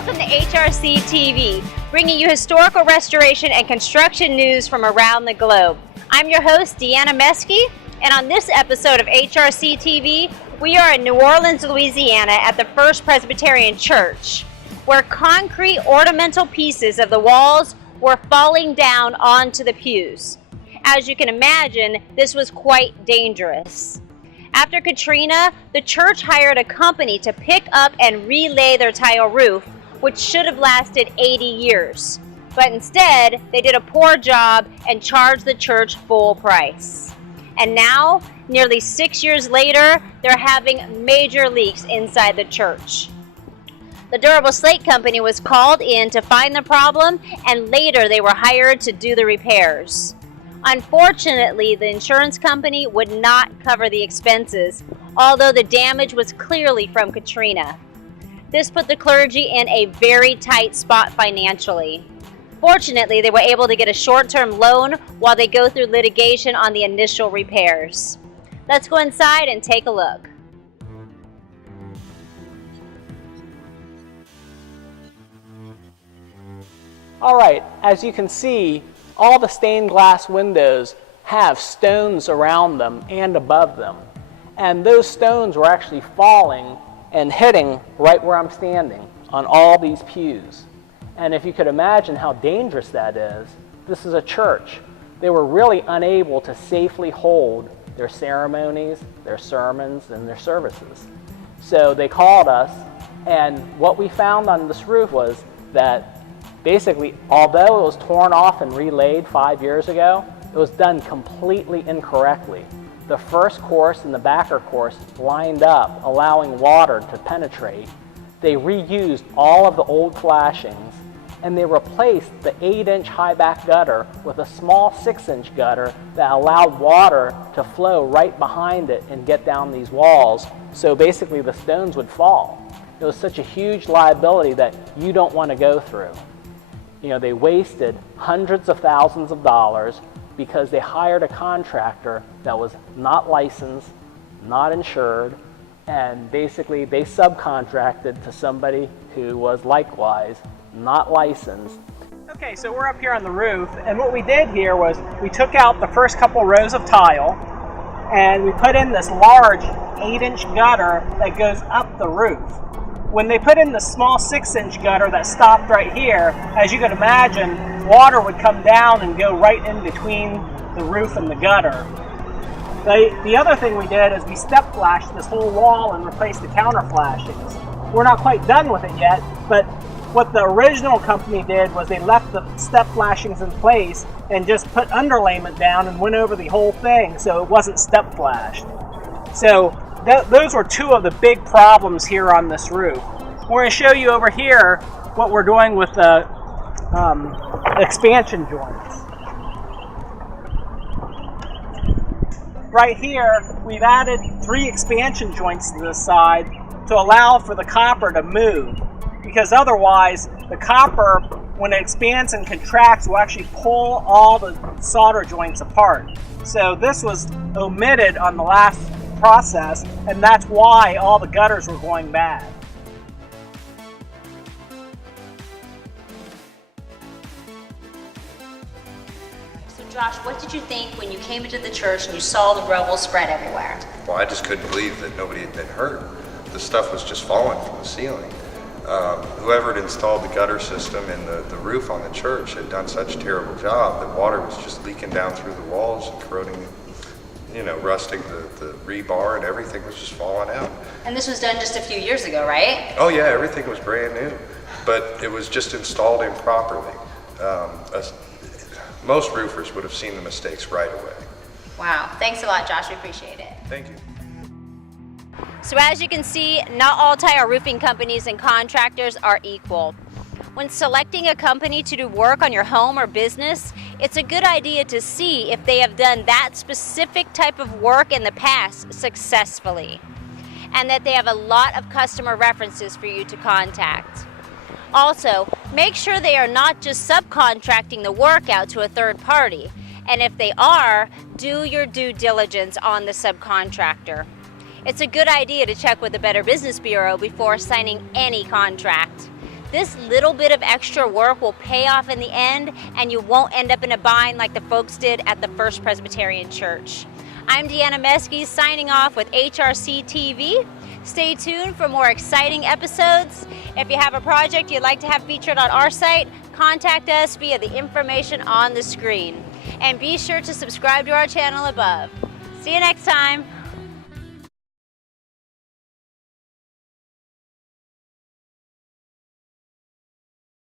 Welcome to HRC Tv, bringing you historical restoration and construction news from around the globe. I'm your host, Deanna, and on this episode of HRC TV, we are in New Orleans, Louisiana at the First Presbytarian Church, where concrete ornamental pieces of the walls were falling down onto the pews. As you can imagine, this was quite dangerous. After Katrina, the church hired a company to pick up and relay their tile roof, which should have lasted 80 years. But instead, they did a poor job and charged the church full price. And now, nearly 6 years later, they're having major leaks inside the church. The durable slate company was called in to find the problem, and later they were hired to do the repairs. Unfortunately, the insurance company would not cover the expenses, although the damage was clearly from Katrina. This put the clergy in a very tight spot financially. Fortunately, they were able to get a short-term loan while they go through litigation on the initial repairs. Let's go inside and take a look. All right, as you can see, all the stained glass windows have stones around them and above them. And those stones were actually falling and hitting right where I'm standing on all these pews. And if you could imagine how dangerous that is, this is a church. They were really unable to safely hold their ceremonies, their sermons, and their services. So they called us, and what we found on this roof was that basically, although it was torn off and relayed 5 years ago, it was done completely incorrectly. The first course and the backer course lined up, allowing water to penetrate. They reused all of the old flashings, and they replaced the 8-inch high back gutter with a small 6-inch gutter that allowed water to flow right behind it and get down these walls, so basically the stones would fall. It was such a huge liability that you don't want to go through. You know, they wasted hundreds of thousands of dollars because they hired a contractor that was not licensed, not insured, and basically they subcontracted to somebody who was likewise not licensed. Okay, so we're up here on the roof, and what we did here was we took out the first couple rows of tile and we put in this large 8-inch gutter that goes up the roof. When they put in the small 6-inch gutter that stopped right here, as you can imagine, water would come down and go right in between the roof and the gutter. The other thing we did is we step flashed this whole wall and replaced the counter flashings. We're not quite done with it yet, but what the original company did was they left the step flashings in place and just put underlayment down and went over the whole thing so it wasn't step flashed. So those were two of the big problems here on this roof. We're going to show you over here what we're doing with the expansion joints. Right here, we've added 3 expansion joints to this side to allow for the copper to move, because otherwise the copper, when it expands and contracts, will actually pull all the solder joints apart. So this was omitted on the last process, and that's why all the gutters were going bad. So Josh, what did you think when you came into the church and you saw the rubble spread everywhere? Well, I just couldn't believe that nobody had been hurt. The stuff was just falling from the ceiling. Whoever had installed the gutter system and the roof on the church had done such a terrible job that water was just leaking down through the walls and corroding, rusting the rebar, and everything was just falling out. And this was done just a few years ago, right? Oh yeah, everything was brand new, but it was just installed improperly. Most roofers would have seen the mistakes right away. Wow, thanks a lot, Josh, we appreciate it. Thank you. So as you can see, not all tile roofing companies and contractors are equal. When selecting a company to do work on your home or business, it's a good idea to see if they have done that specific type of work in the past successfully, and that they have a lot of customer references for you to contact. Also, make sure they are not just subcontracting the work out to a third party, and if they are, do your due diligence on the subcontractor. It's a good idea to check with the Better Business Bureau before signing any contract. This little bit of extra work will pay off in the end, and you won't end up in a bind like the folks did at the First Presbyterian Church. I'm Deanna Mesky signing off with HRC TV. Stay tuned for more exciting episodes. If you have a project you'd like to have featured on our site, contact us via the information on the screen. And be sure to subscribe to our channel above. See you next time.